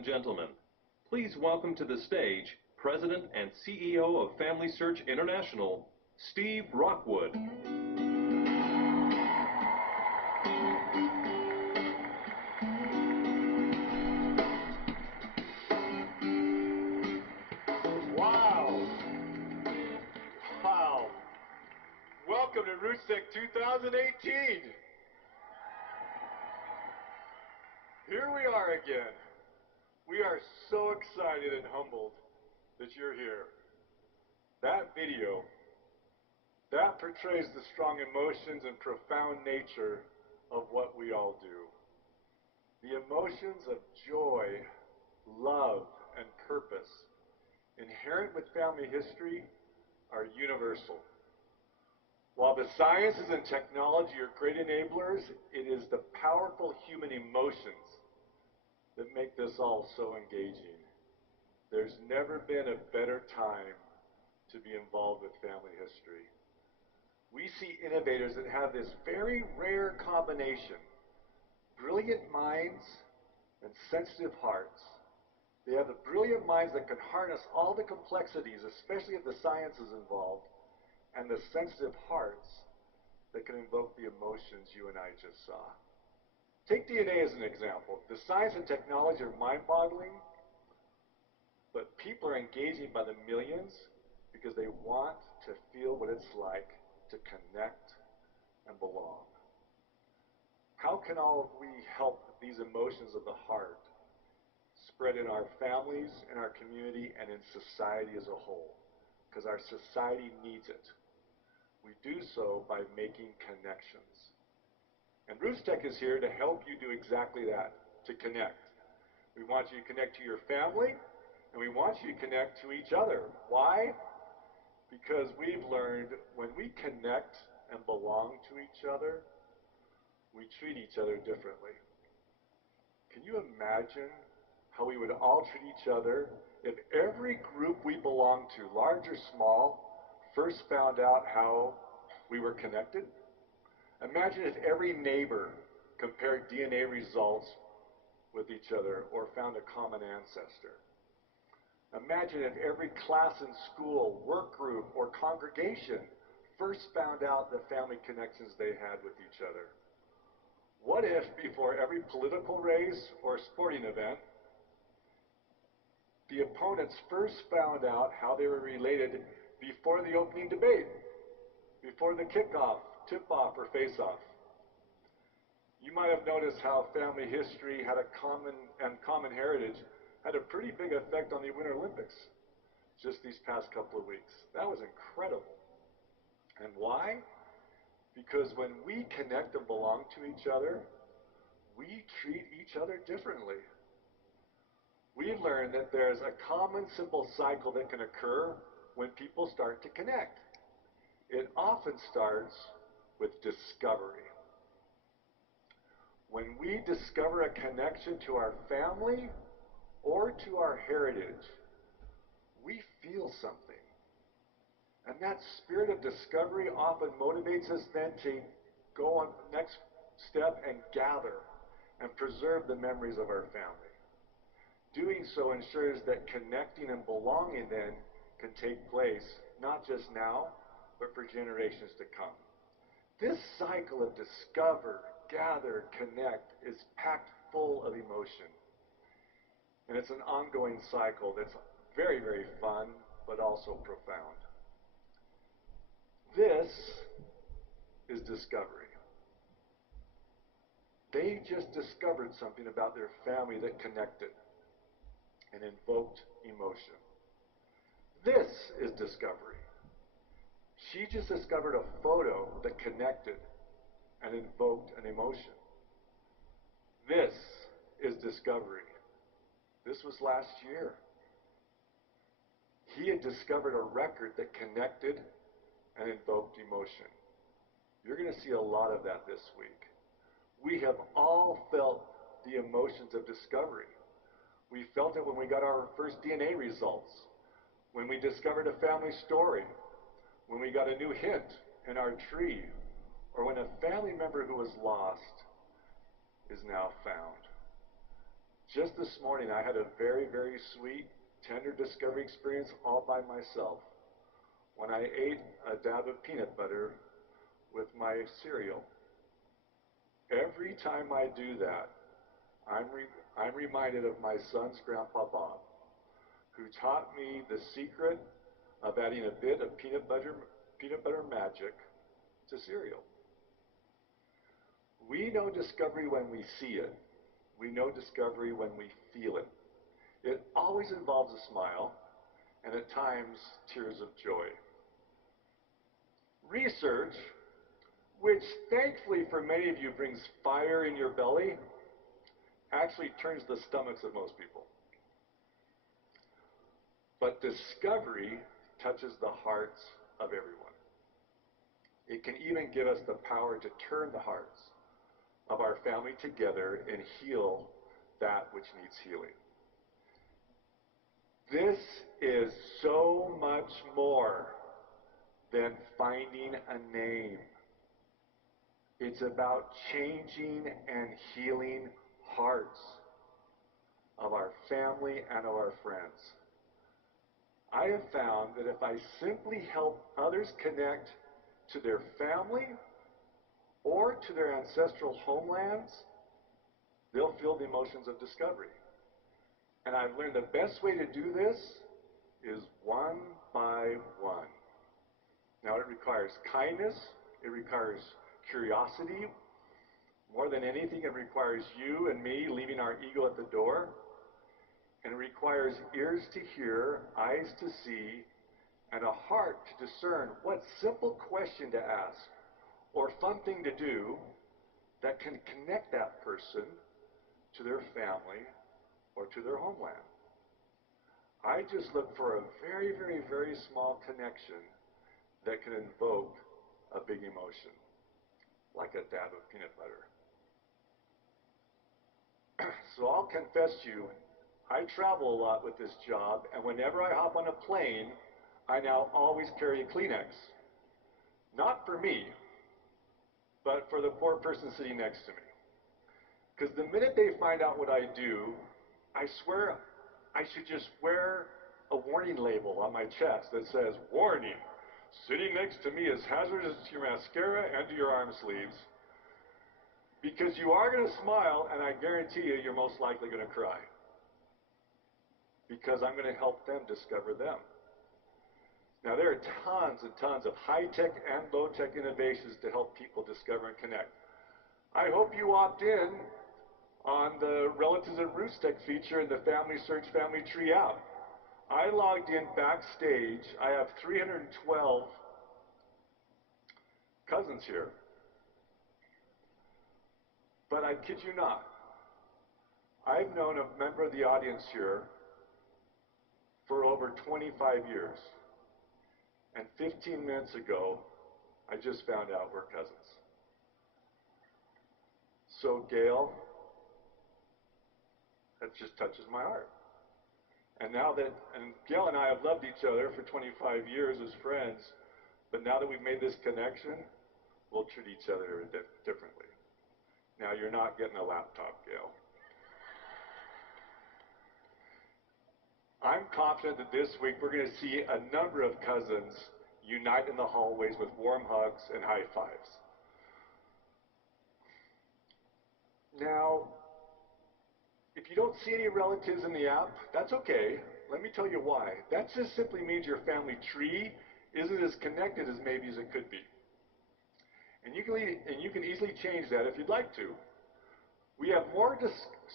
and gentlemen, please welcome to the stage President and CEO of Family Search International, Steve Rockwood. Wow. Wow. Welcome to RootsTech 2018. Here we are again. We are so excited and humbled that you're here. That video, that portrays the strong emotions and profound nature of what we all do. The emotions of joy, love, and purpose inherent with family history are universal. While the sciences and technology are great enablers, it is the powerful human emotions that make this all so engaging. There's never been a better time to be involved with family history. We see innovators that have this very rare combination: brilliant minds and sensitive hearts. They have the brilliant minds that can harness all the complexities, especially of the sciences involved, and the sensitive hearts that can invoke the emotions you and I just saw. Take DNA as an example. The science and technology are mind-boggling, but people are engaging by the millions because they want to feel what it's like to connect and belong. How can all of we help these emotions of the heart spread in our families, in our community, and in society as a whole? Because our society needs it. We do so by making connections. And RootsTech is here to help you do exactly that, to connect. We want you to connect to your family, and we want you to connect to each other. Why? Because we've learned when we connect and belong to each other, we treat each other differently. Can you imagine how we would all treat each other if every group we belong to, large or small, first found out how we were connected? Imagine if every neighbor compared DNA results with each other or found a common ancestor. Imagine if every class in school, work group, or congregation first found out the family connections they had with each other. What if before every political race or sporting event, the opponents first found out how they were related before the opening debate, before the kickoff, tip-off, or face-off? You might have noticed how family history had a common heritage had a pretty big effect on the Winter Olympics just these past couple of weeks. That was incredible. And why? Because when we connect and belong to each other, we treat each other differently. We learned that there's a common simple cycle that can occur when people start to connect. It often starts with discovery. When we discover a connection to our family or to our heritage, we feel something. And that spirit of discovery often motivates us then to go on the next step and gather and preserve the memories of our family. Doing so ensures that connecting and belonging then can take place, not just now, but for generations to come. This cycle of discover, gather, connect is packed full of emotion. And it's an ongoing cycle that's very, very fun, but also profound. This is discovery. They just discovered something about their family that connected and invoked emotion. This is discovery. She just discovered a photo that connected and invoked an emotion. This is discovery. This was last year. He had discovered a record that connected and invoked emotion. You're going to see a lot of that this week. We have all felt the emotions of discovery. We felt it when we got our first DNA results, when we discovered a family story, when we got a new hint in our tree, or when a family member who was lost is now found. Just this morning, I had a very, very sweet, tender discovery experience all by myself when I ate a dab of peanut butter with my cereal. Every time I do that, I'm reminded of my son's grandpa Bob, who taught me the secret of adding a bit of peanut butter magic to cereal. We know discovery when we see it. We know discovery when we feel it. It always involves a smile and at times tears of joy. Research, which thankfully for many of you brings fire in your belly, actually turns the stomachs of most people. But discovery touches the hearts of everyone. It can even give us the power to turn the hearts of our family together and heal that which needs healing. This is so much more than finding a name. It's about changing and healing hearts of our family and of our friends. I have found that if I simply help others connect to their family or to their ancestral homelands, they'll feel the emotions of discovery. And I've learned the best way to do this is one by one. Now, it requires kindness, it requires curiosity. More than anything, it requires you and me leaving our ego at the door. And it requires ears to hear, eyes to see, and a heart to discern what simple question to ask or fun thing to do that can connect that person to their family or to their homeland. I just look for a very, very, very small connection that can invoke a big emotion, like a dab of peanut butter. So I'll confess to you, I travel a lot with this job, and whenever I hop on a plane, I now always carry a Kleenex. Not for me, but for the poor person sitting next to me. Because the minute they find out what I do, I swear I should just wear a warning label on my chest that says, "Warning, sitting next to me is hazardous to your mascara and to your arm sleeves." Because you are going to smile, and I guarantee you, you're most likely going to cry. Because I'm going to help them discover them. Now, there are tons and tons of high-tech and low-tech innovations to help people discover and connect. I hope you opt in on the Relatives at RootsTech feature in the Family Search Family Tree app. I logged in backstage. I have 312 cousins here. But I kid you not, I've known a member of the audience here for over 25 years. And 15 minutes ago, I just found out we're cousins. So Gail, that just touches my heart. And Gail and I have loved each other for 25 years as friends, but now that we've made this connection, we'll treat each other differently. Now, you're not getting a laptop, Gail. I'm confident that this week we're going to see a number of cousins unite in the hallways with warm hugs and high fives. Now, if you don't see any relatives in the app, that's okay. Let me tell you why. That just simply means your family tree isn't as connected as maybe as it could be. And you can easily change that if you'd like to. We have more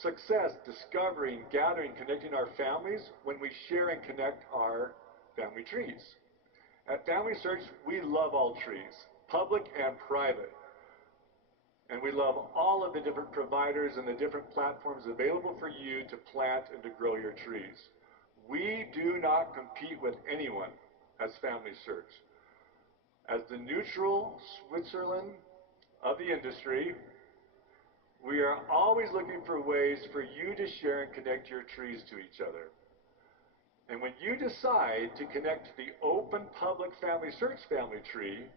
success discovering, gathering, connecting our families when we share and connect our family trees. At Family Search, we love all trees, public and private. And we love all of the different providers and the different platforms available for you to plant and to grow your trees. We do not compete with anyone as Family Search. As the neutral Switzerland of the industry, we are always looking for ways for you to share and connect your trees to each other. And when you decide to connect to the open public Family Search family tree,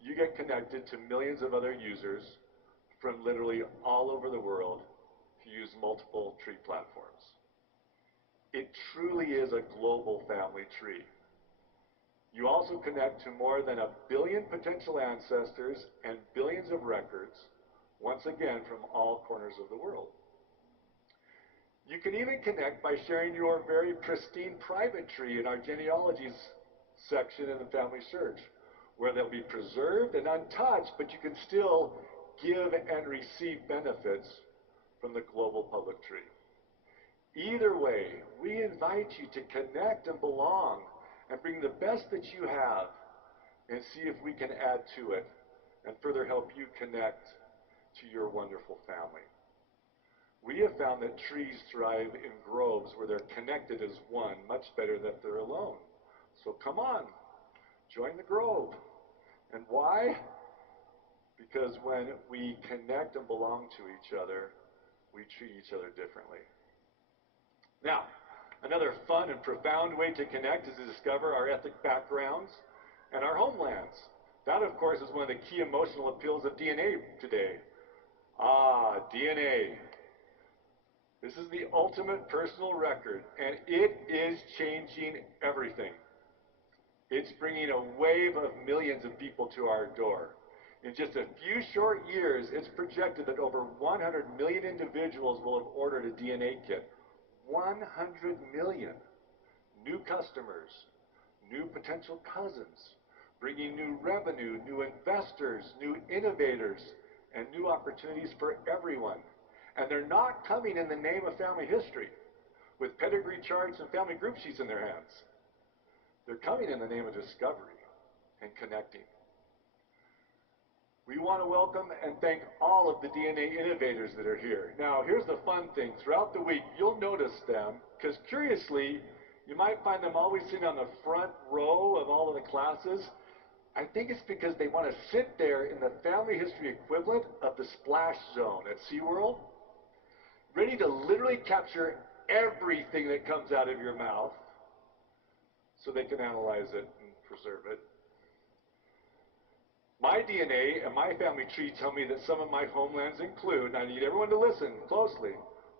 you get connected to millions of other users from literally all over the world if you use multiple tree platforms. It truly is a global family tree. You also connect to more than 1 billion potential ancestors and billions of records, once again from all corners of the world. You can even connect by sharing your very pristine private tree in our genealogies section in the Family Search, where they'll be preserved and untouched, but you can still give and receive benefits from the global public tree. Either way, we invite you to connect and belong and bring the best that you have and see if we can add to it and further help you connect to your wonderful family. We have found that trees thrive in groves where they're connected as one, much better than if they're alone. So come on, join the grove. And why? Because when we connect and belong to each other, we treat each other differently. Now, another fun and profound way to connect is to discover our ethnic backgrounds and our homelands. That, of course, is one of the key emotional appeals of DNA today. Ah, DNA. This is the ultimate personal record, and it is changing everything. It's bringing a wave of millions of people to our door. In just a few short years, it's projected that over 100 million individuals will have ordered a DNA kit. 100 million new customers, new potential cousins, bringing new revenue, new investors, new innovators, and new opportunities for everyone. And they're not coming in the name of family history with pedigree charts and family group sheets in their hands. They're coming in the name of discovery and connecting. We want to welcome and thank all of the DNA innovators that are here. Now, here's the fun thing. Throughout the week, you'll notice them, because curiously, you might find them always sitting on the front row of all of the classes. I think it's because they want to sit there in the family history equivalent of the splash zone at SeaWorld, ready to literally capture everything that comes out of your mouth so they can analyze it and preserve it. My DNA and my family tree tell me that some of my homelands include, and I need everyone to listen closely,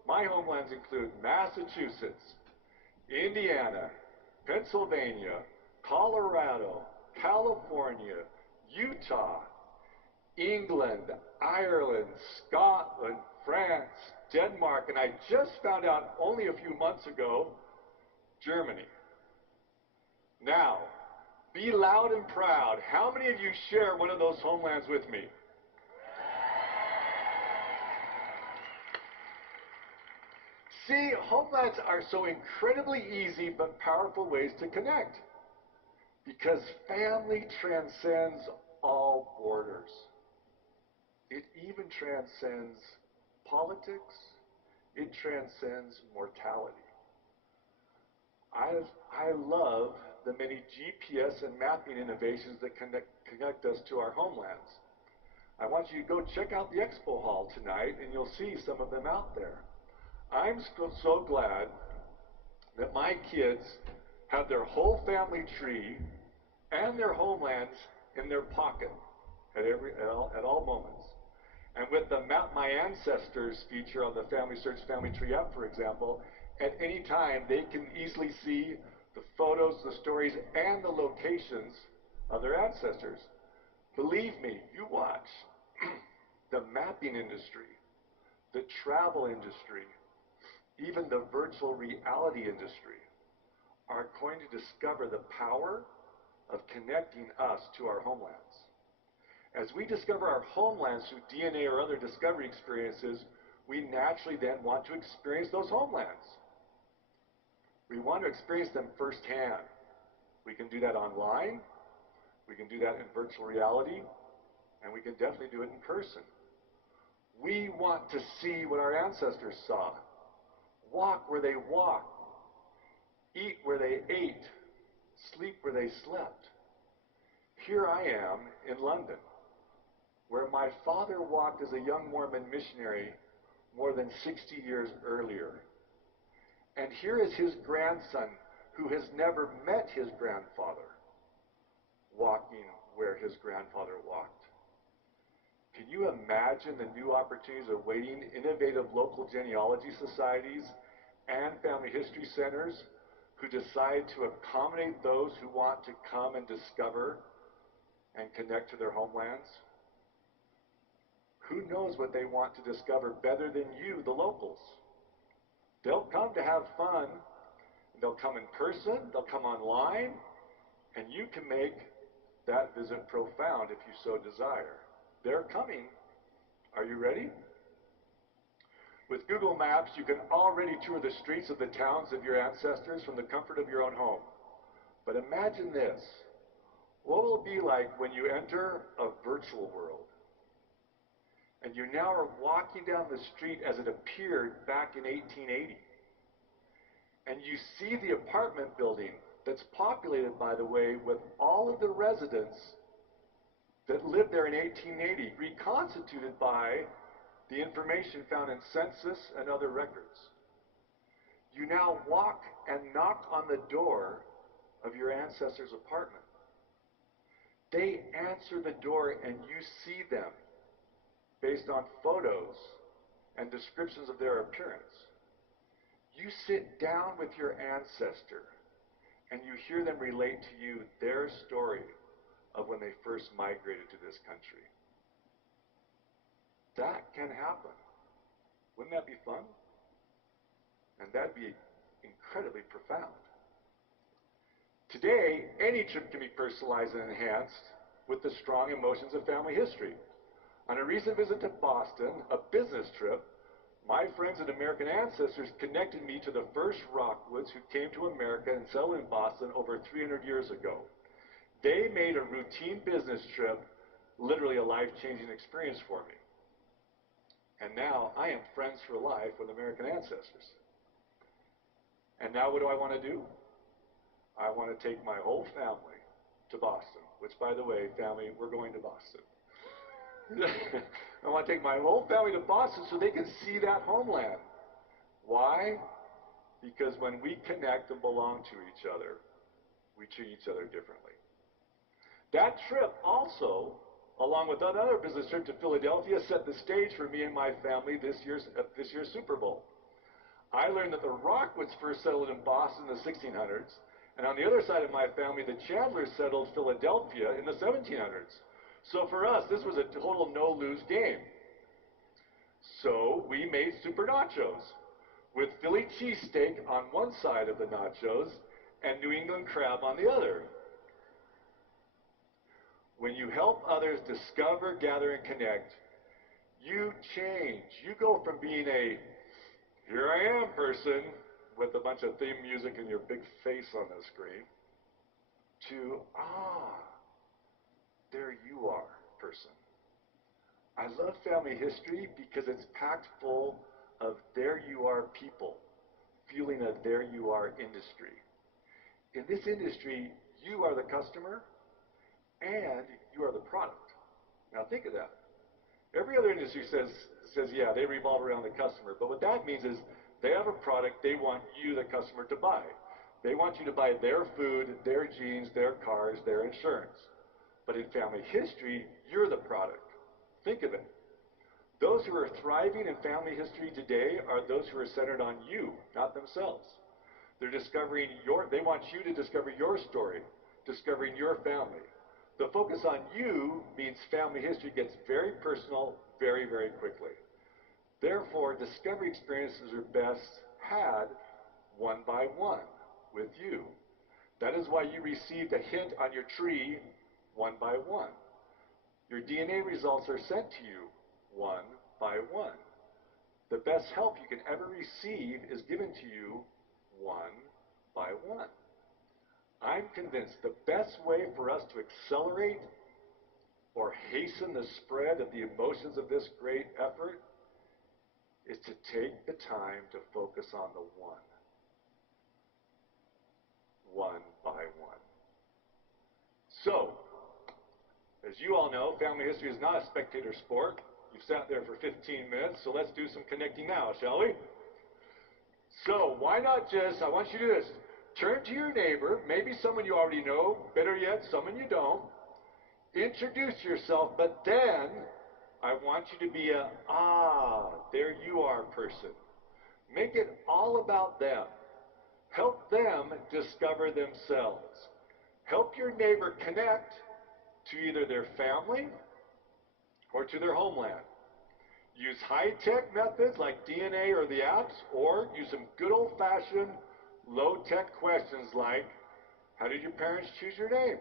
my homelands include Massachusetts, Indiana, Pennsylvania, Colorado, California, Utah, England, Ireland, Scotland, France, Denmark, and I just found out only a few months ago, Germany. Now, be loud and proud. How many of you share one of those homelands with me? See, homelands are so incredibly easy but powerful ways to connect because family transcends all borders. It even transcends politics. It transcends mortality. I love the many GPS and mapping innovations that connect us to our homelands. I want you to go check out the expo hall tonight, and you'll see some of them out there. I'm so glad that my kids have their whole family tree and their homelands in their pocket at all moments. And with the Map My Ancestors feature on the Family Search Family Tree app, for example, at any time they can easily see the photos, the stories, and the locations of their ancestors. Believe me, you watch. The mapping industry, the travel industry, even the virtual reality industry are going to discover the power of connecting us to our homelands. As we discover our homelands through DNA or other discovery experiences, we naturally then want to experience those homelands. We want to experience them firsthand. We can do that online, we can do that in virtual reality, and we can definitely do it in person. We want to see what our ancestors saw, walk where they walked, eat where they ate, sleep where they slept. Here I am in London, where my father walked as a young Mormon missionary more than 60 years earlier. And here is his grandson, who has never met his grandfather, walking where his grandfather walked. Can you imagine the new opportunities awaiting innovative local genealogy societies and family history centers who decide to accommodate those who want to come and discover and connect to their homelands? Who knows what they want to discover better than you, the locals? They'll come to have fun. They'll come in person, they'll come online, and you can make that visit profound if you so desire. They're coming. Are you ready? With Google Maps, you can already tour the streets of the towns of your ancestors from the comfort of your own home. But imagine this. What will it be like when you enter a virtual world and you now are walking down the street as it appeared back in 1880? And you see the apartment building that's populated, by the way, with all of the residents that lived there in 1880, reconstituted by the information found in census and other records. You now walk and knock on the door of your ancestors' apartment. They answer the door and you see them based on photos and descriptions of their appearance. You sit down with your ancestor and you hear them relate to you their story of when they first migrated to this country. That can happen. Wouldn't that be fun? And that'd be incredibly profound. Today, any trip can be personalized and enhanced with the strong emotions of family history. On a recent visit to Boston, a business trip, my friends and American ancestors connected me to the first Rockwoods who came to America and settled in Boston over 300 years ago. They made a routine business trip literally a life-changing experience for me. And now I am friends for life with American ancestors. And now what do I want to do? I want to take my whole family to Boston, which, by the way, family, we're going to Boston. I want to take my whole family to Boston so they can see that homeland. Why? Because when we connect and belong to each other, we treat each other differently. That trip also, along with another business trip to Philadelphia, set the stage for me and my family this year's Super Bowl. I learned that the Rockwoods first settled in Boston in the 1600s, and on the other side of my family, the Chandlers settled Philadelphia in the 1700s. So for us, this was a total no-lose game. So we made super nachos with Philly cheesesteak on one side of the nachos and New England crab on the other. When you help others discover, gather, and connect, you change. You go from being a here I am person with a bunch of theme music and your big face on the screen to there you are person. I love family history because it's packed full of there you are people, feeling a there you are industry. In this industry, you are the customer and you are the product. Now think of that. Every other industry says, yeah, they revolve around the customer. But what that means is they have a product they want you, the customer, to buy. They want you to buy their food, their jeans, their cars, their insurance. But in family history, you're the product. Think of it. Those who are thriving in family history today are those who are centered on you, not themselves. They want you to discover your story, discovering your family. The focus on you means family history gets very personal very, very quickly. Therefore, discovery experiences are best had one by one with you. That is why you received a hint on your tree one by one. Your DNA results are sent to you one by one. The best help you can ever receive is given to you one by one. I'm convinced the best way for us to accelerate or hasten the spread of the emotions of this great effort is to take the time to focus on the one by one. So, as you all know, family history is not a spectator sport. You've sat there for 15 minutes, so let's do some connecting now, shall we? So, why not I want you to do this. Turn to your neighbor, maybe someone you already know, better yet, someone you don't. Introduce yourself, but then I want you to be a, there you are person. Make it all about them. Help them discover themselves. Help your neighbor connect to either their family or to their homeland. Use high-tech methods like DNA or the apps, or use some good old-fashioned low-tech questions like, how did your parents choose your name?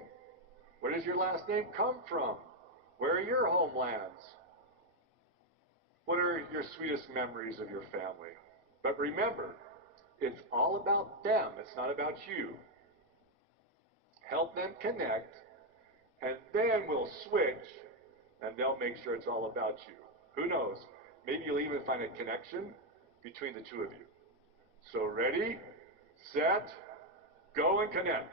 Where does your last name come from? Where are your homelands? What are your sweetest memories of your family? But remember, it's all about them. It's not about you. Help them connect, and then we'll switch, and they'll make sure it's all about you. Who knows? Maybe you'll even find a connection between the two of you. So ready, set, go and connect.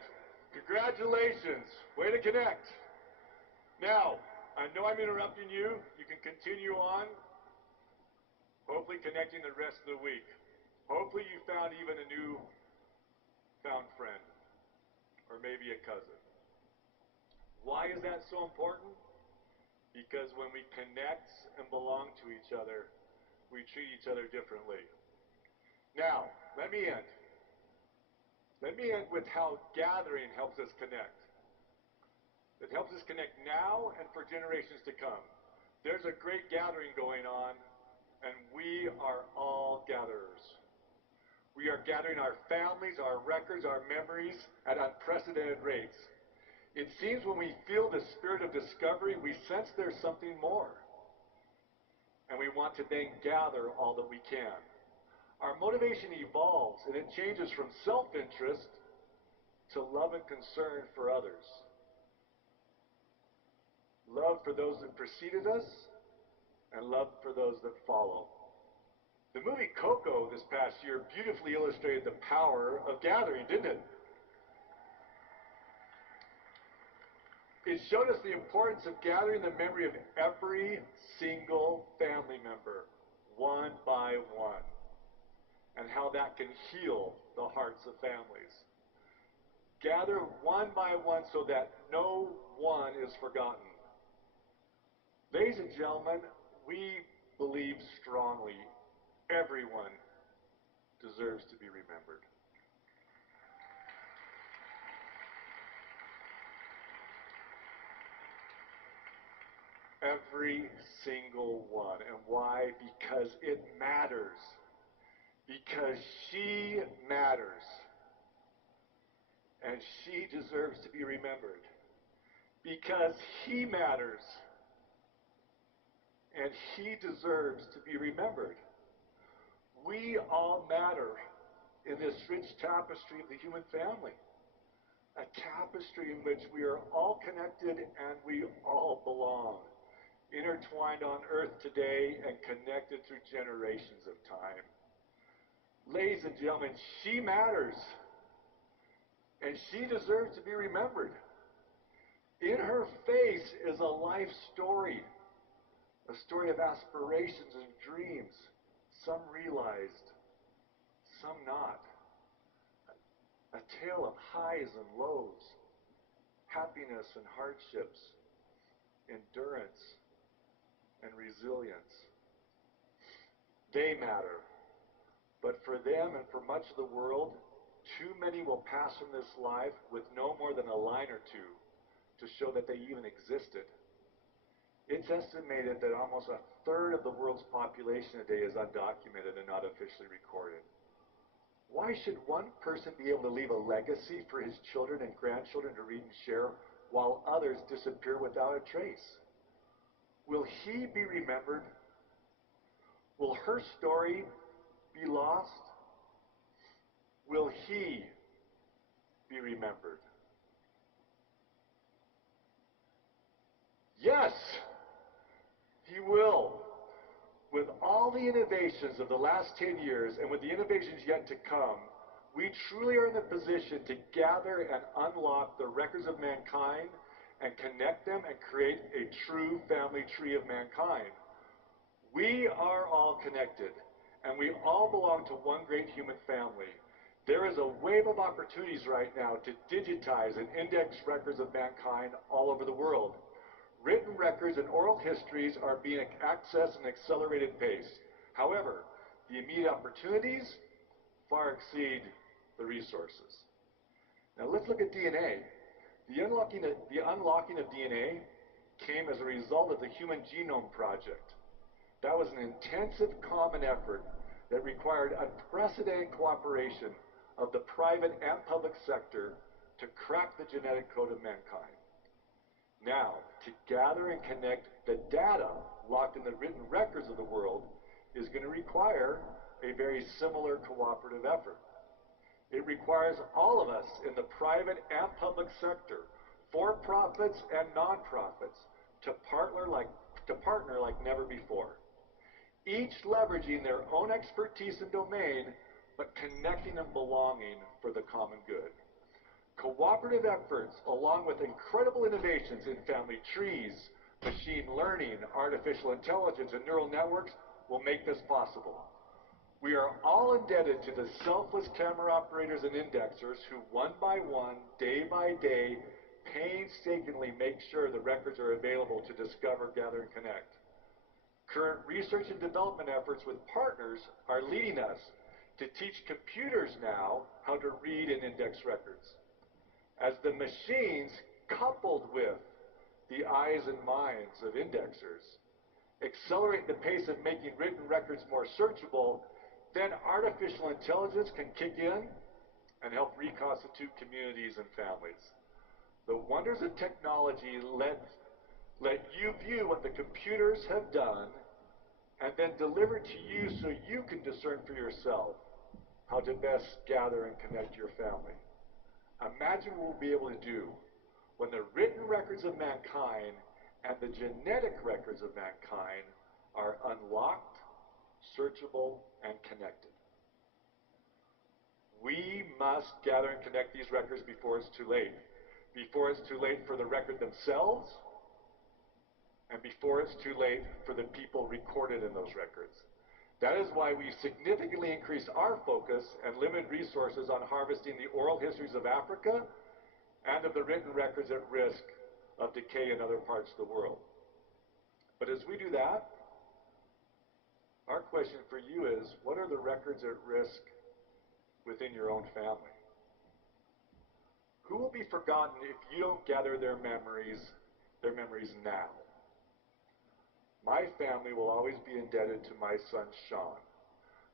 Congratulations. Way to connect. Now, I know I'm interrupting you. You can continue on, hopefully connecting the rest of the week. Hopefully you found even a new found friend, or maybe a cousin. Why is that so important? Because when we connect and belong to each other, we treat each other differently. Now, let me end. Let me end with how gathering helps us connect. It helps us connect now and for generations to come. There's a great gathering going on, and we are all gatherers. We are gathering our families, our records, our memories at unprecedented rates. It seems when we feel the spirit of discovery, we sense there's something more. And we want to then gather all that we can. Our motivation evolves, and it changes from self-interest to love and concern for others. Love for those that preceded us, and love for those that follow. The movie Coco this past year beautifully illustrated the power of gathering, didn't it? It showed us the importance of gathering the memory of every single family member, one by one, and how that can heal the hearts of families. Gather one by one so that no one is forgotten. Ladies and gentlemen, we believe strongly everyone deserves to be remembered. Every single one. And why? Because it matters. Because she matters. And she deserves to be remembered. Because he matters. And he deserves to be remembered. We all matter in this rich tapestry of the human family. A tapestry in which we are all connected and we all belong. Intertwined on earth today and connected through generations of time. Ladies and gentlemen, she matters. And she deserves to be remembered. In her face is a life story. A story of aspirations and dreams. Some realized, some not. A tale of highs and lows. Happiness and hardships. Endurance and resilience. They matter. But for them and for much of the world, too many will pass from this life with no more than a line or two to show that they even existed. It's estimated that almost a third of the world's population today is undocumented and not officially recorded. Why should one person be able to leave a legacy for his children and grandchildren to read and share while others disappear without a trace? Will he be remembered? Will her story be lost? Will he be remembered? Yes, he will. With all the innovations of the last 10 years and with the innovations yet to come, we truly are in the position to gather and unlock the records of mankind and connect them and create a true family tree of mankind. We are all connected, and we all belong to one great human family. There is a wave of opportunities right now to digitize and index records of mankind all over the world. Written records and oral histories are being accessed at an accelerated pace. However, the immediate opportunities far exceed the resources. Now let's look at DNA. The unlocking of DNA came as a result of the Human Genome Project. That was an intensive common effort that required unprecedented cooperation of the private and public sector to crack the genetic code of mankind. Now, to gather and connect the data locked in the written records of the world is going to require a very similar cooperative effort. It requires all of us in the private and public sector, for-profits and non-profits, to partner like never before. Each leveraging their own expertise and domain, but connecting and belonging for the common good. Cooperative efforts, along with incredible innovations in family trees, machine learning, artificial intelligence, and neural networks, will make this possible. We are all indebted to the selfless camera operators and indexers who, one by one, day by day, painstakingly make sure the records are available to discover, gather, and connect. Current research and development efforts with partners are leading us to teach computers now how to read and index records. As the machines, coupled with the eyes and minds of indexers, accelerate the pace of making written records more searchable, then artificial intelligence can kick in and help reconstitute communities and families. The wonders of technology let you view what the computers have done and then deliver to you so you can discern for yourself how to best gather and connect your family. Imagine what we'll be able to do when the written records of mankind and the genetic records of mankind are unlocked, searchable, and connected. We must gather and connect these records before it's too late. Before it's too late for the record themselves, and before it's too late for the people recorded in those records. That is why we significantly increased our focus and limited resources on harvesting the oral histories of Africa and of the written records at risk of decay in other parts of the world. But as we do that, our question for you is, what are the records at risk within your own family? Who will be forgotten if you don't gather their memories now? My family will always be indebted to my son, Sean,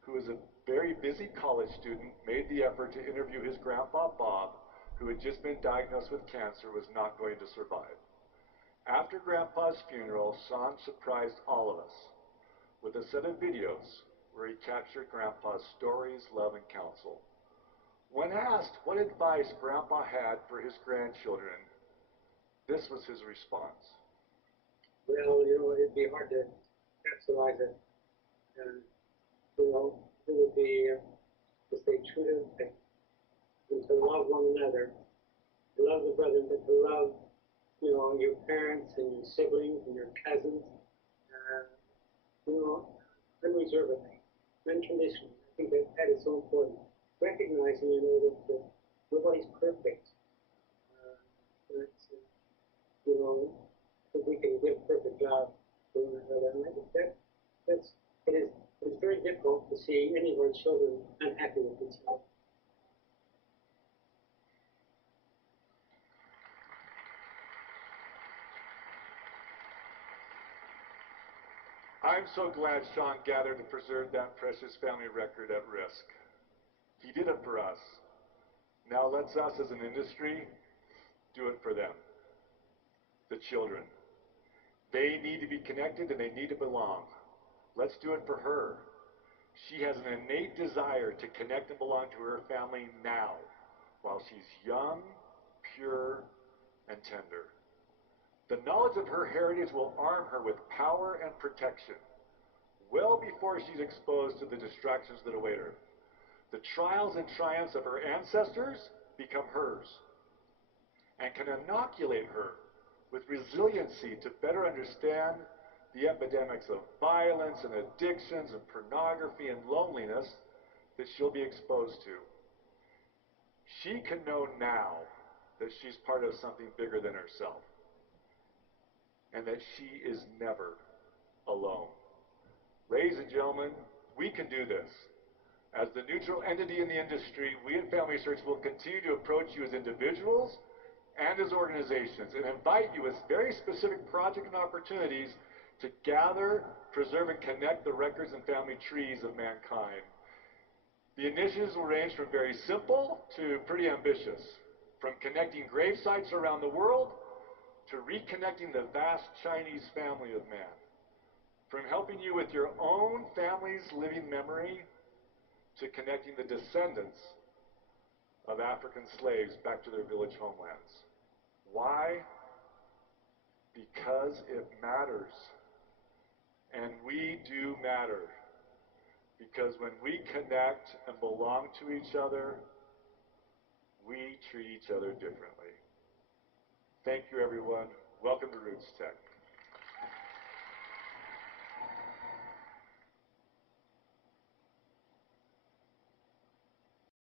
who is a very busy college student, made the effort to interview his grandpa, Bob, who had just been diagnosed with cancer, was not going to survive. After Grandpa's funeral, Sean surprised all of us with a set of videos where he captured Grandpa's stories, love, and counsel. When asked what advice Grandpa had for his grandchildren, this was his response. Well, it'd be hard to capsulize it. And, it would be to stay true to faith and to love one another, to love the brethren, but to love, your parents and your siblings and your cousins, unreservedly, unconditionally. I think that is so important. Recognizing, that nobody's perfect. That, that we can give perfect jobs to one another. And I think it's very difficult to see any of our children unhappy with each other. I'm so glad Sean gathered and preserved that precious family record at risk. He did it for us. Now let's us as an industry do it for them, the children. They need to be connected and they need to belong. Let's do it for her. She has an innate desire to connect and belong to her family now, while she's young, pure, and tender. The knowledge of her heritage will arm her with power and protection, well before she's exposed to the distractions that await her. The trials and triumphs of her ancestors become hers, and can inoculate her with resiliency to better understand the epidemics of violence and addictions and pornography and loneliness that she'll be exposed to. She can know now that she's part of something bigger than herself. and that she is never alone. Ladies and gentlemen, we can do this. As the neutral entity in the industry, we at Family Search will continue to approach you as individuals and as organizations and invite you with very specific projects and opportunities to gather, preserve, and connect the records and family trees of mankind. The initiatives will range from very simple to pretty ambitious, from connecting grave sites around the world to reconnecting the vast Chinese family of man, from helping you with your own family's living memory to connecting the descendants of African slaves back to their village homelands. Why? Because it matters. And we do matter. Because when we connect and belong to each other, we treat each other differently. Thank you, everyone. Welcome to RootsTech.